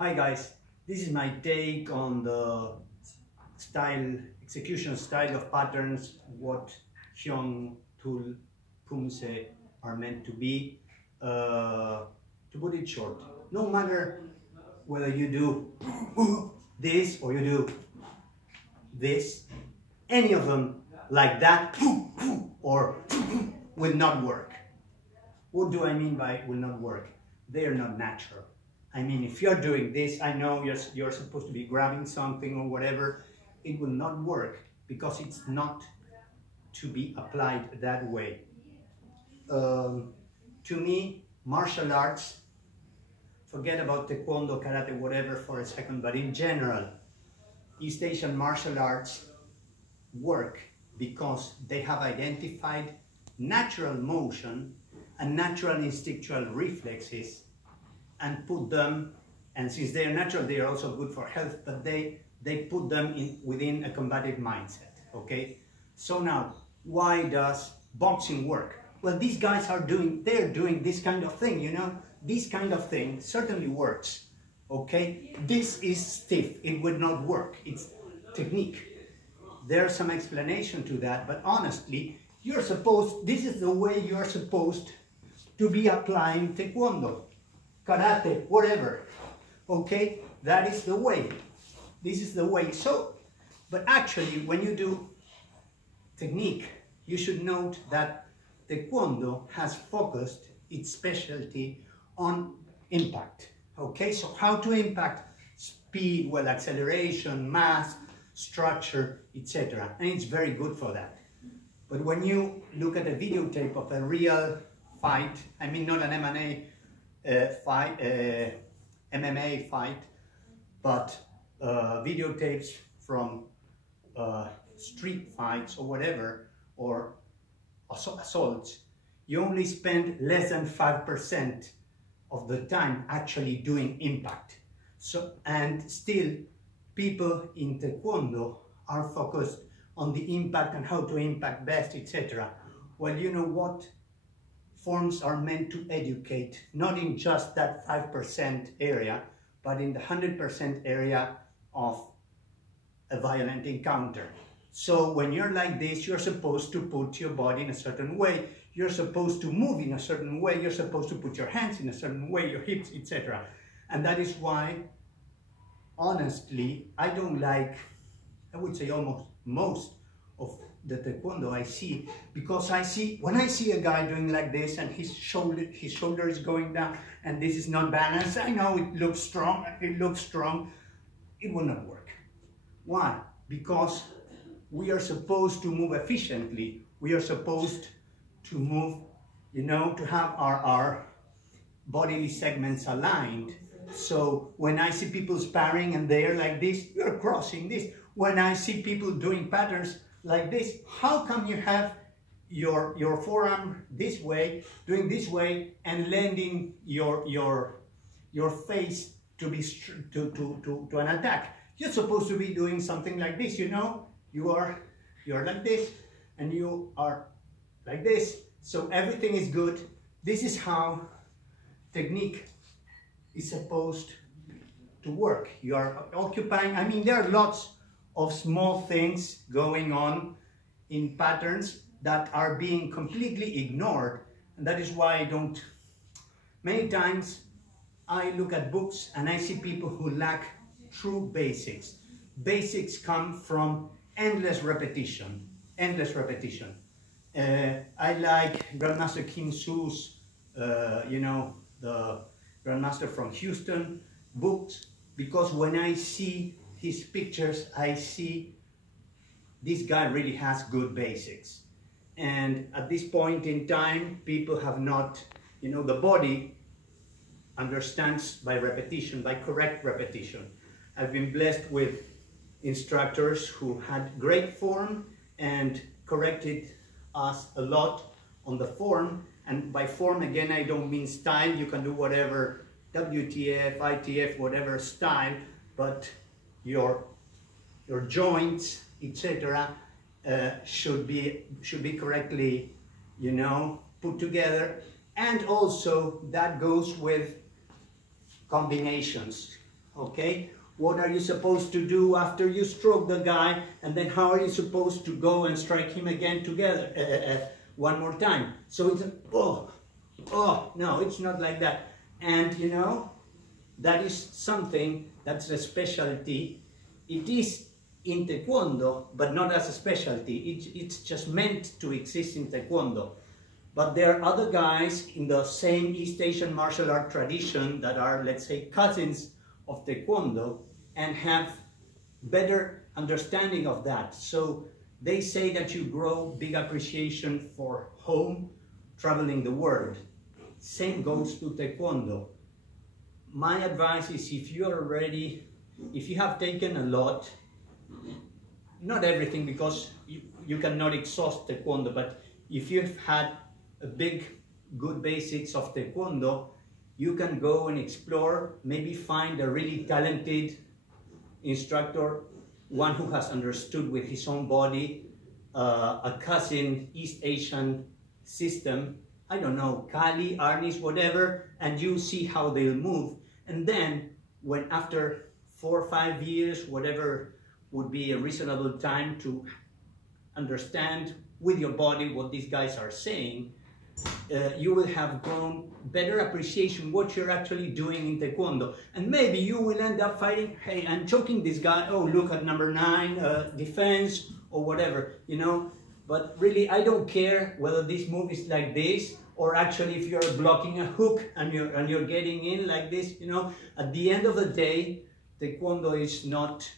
Hi guys, this is my take on the execution style of patterns, what Hyung, Tul, Pumse are meant to be. To put it short, no matter whether you do this or you do this, any of them like that or will not work. What do I mean by will not work? They are not natural. I mean, if you're doing this, I know you're supposed to be grabbing something or whatever, it will not work because it's not to be applied that way. To me, martial arts, forget about Taekwondo, Karate, whatever for a second, but in general, East Asian martial arts work because they have identified natural motion and natural instinctual reflexes and put them, and since they are natural, they are also good for health, but they put them within a combative mindset, okay? So now, why does boxing work? Well, these guys they're doing this kind of thing, you know? This kind of thing certainly works, okay? This is stiff, it would not work, it's technique. There's some explanation to that, but honestly, this is the way you're supposed to be applying Taekwondo, Karate, whatever, okay? That is the way. This is the way. So, but actually, when you do technique, you should note that Taekwondo has focused its specialty on impact, okay? So how to impact speed, well, acceleration, mass, structure, etc. And it's very good for that. But when you look at a videotape of a real fight, I mean not an MMA fight, but videotapes from street fights or whatever, or assaults, you only spend less than 5% of the time actually doing impact. So, and still people in Taekwondo are focused on the impact and how to impact best, etc. Well, you know what? Forms are meant to educate, not in just that 5% area, but in the 100% area of a violent encounter. So when you're like this, you're supposed to put your body in a certain way, you're supposed to move in a certain way, you're supposed to put your hands in a certain way, your hips, etc. And that is why, honestly, I don't like, I would say almost most of the Taekwondo I see, because when I see a guy doing like this and his shoulder is going down and this is not balanced, I know it looks strong, it will not work. Why? Because we are supposed to move efficiently, we are supposed to move, you know, to have our bodily segments aligned. So when I see people sparring and they are like this, you're crossing this. When I see people doing patterns like this, how come you have your forearm this way, doing this way, and landing your face to be to an attack? You're supposed to be doing something like this, you know. You're like this, and you are like this. So everything is good. This is how technique is supposed to work. You are occupying. I mean, there are lots of small things going on in patterns that are being completely ignored, and that is why I don't. Many times I look at books and I see people who lack true basics. Basics come from endless repetition, endless repetition. I like Grandmaster Kim Soo's, you know, the Grandmaster from Houston books, because when I see his pictures, I see this guy really has good basics. And at this point in time, people have not, you know, the body understands by repetition, by correct repetition. I've been blessed with instructors who had great form and corrected us a lot on the form. And by form, again, I don't mean style. You can do whatever, WTF, ITF, whatever style, but your joints, etc., should be correctly, you know, put together. And also that goes with combinations. okay? What are you supposed to do after you stroke the guy, and then how are you supposed to go and strike him again together, one more time? So it's, no, it's not like that. And you know, that is something that's a specialty. It is in Taekwondo, but not as a specialty. It's just meant to exist in Taekwondo. But there are other guys in the same East Asian martial art tradition that are, let's say, cousins of Taekwondo and have better understanding of that. So they say that you grow big appreciation for home, traveling the world. Same goes to Taekwondo. My advice is, if you have taken a lot, not everything, because you cannot exhaust Taekwondo, but if you've had a good basics of Taekwondo, you can go and explore, maybe find a really talented instructor, one who has understood with his own body, a cousin East Asian system, I don't know, Kali, Arnis, whatever, and you see how they'll move. And then, when after 4 or 5 years, whatever would be a reasonable time to understand with your body what these guys are saying, you will have grown better appreciation what you're actually doing in Taekwondo. And maybe you will end up fighting, hey, I'm choking this guy, oh, look at number 9, defense, or whatever, you know. But really, I don't care whether this move is like this, or actually if you're blocking a hook and you're getting in like this, you know. At the end of the day, Taekwondo is not,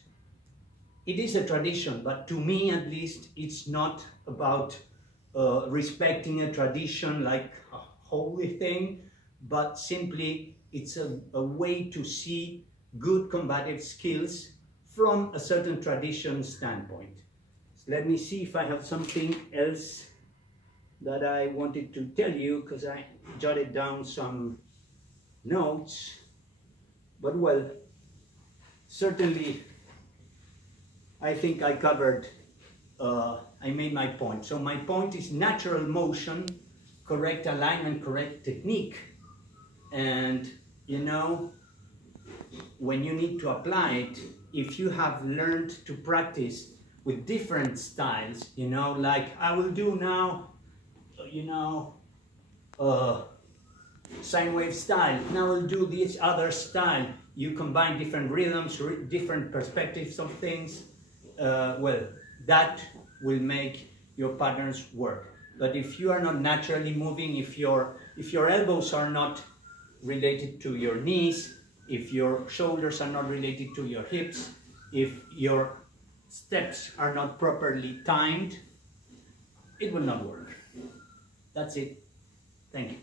it is a tradition, but to me at least, it's not about respecting a tradition like a holy thing, but simply it's a way to see good combative skills from a certain tradition standpoint. So let me see if I have something else that I wanted to tell you, because I jotted down some notes. But well, certainly I think I covered, I made my point. So my point is natural motion, correct alignment, correct technique. And you know, when you need to apply it, if you have learned to practice with different styles, you know, like I will do now, you know, sine wave style, now I'll do this other style. You combine different rhythms, different perspectives of things, well, that will make your patterns work. But if you are not naturally moving, if your elbows are not related to your knees, if your shoulders are not related to your hips, if your steps are not properly timed, it will not work. That's it. Thank you.